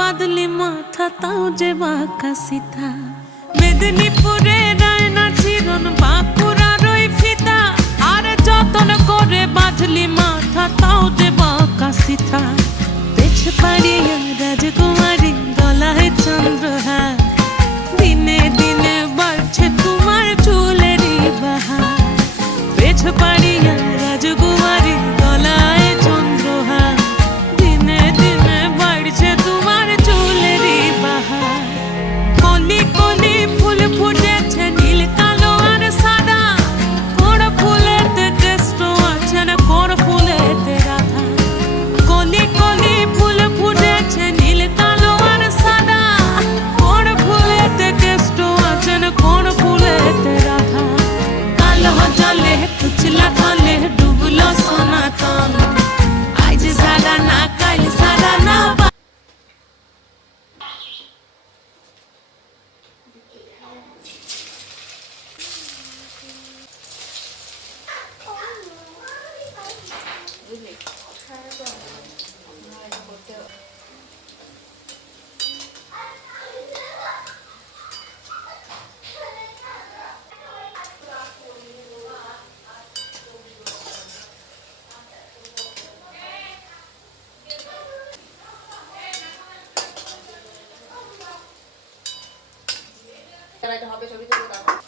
বাদলি মাথা তাও যে বাঁকা সিথা মেদিনীপুরে রায়না চিরন বাঁকুড়ার ওই ফিতা আর যতন করে বাঁধলি মাথা তাও যে বাঁকা সিথা পেছ পাড়িয়া রাজকুমারী গলায় চন্দ্রহার দিনে দিনে বাড়ছে তোমার চুলেরই বাহার পেছ পাড়িয়া রাজকুমারী গলায় চন্দ্রহার দিনে দিনে বাড়ছে তোমার চুলেরই বাহার কলি কলি ফুল ফুটেছে নীল কালো আর সাদা কোন ফুলেতে কেষ্ট আছে না কোন ফুলেতে রাধা কলি কলি ফুল ফুটেছে নীল কালো আর সাদা কোন ফুলেতে কেষ্ট আছে না কোন ফুলেতে রাধা কালো জলে কুচলা তলে ডুবলো সনাতন আজ সারা না কাল সারা না হবে ছবি তুলে দাও।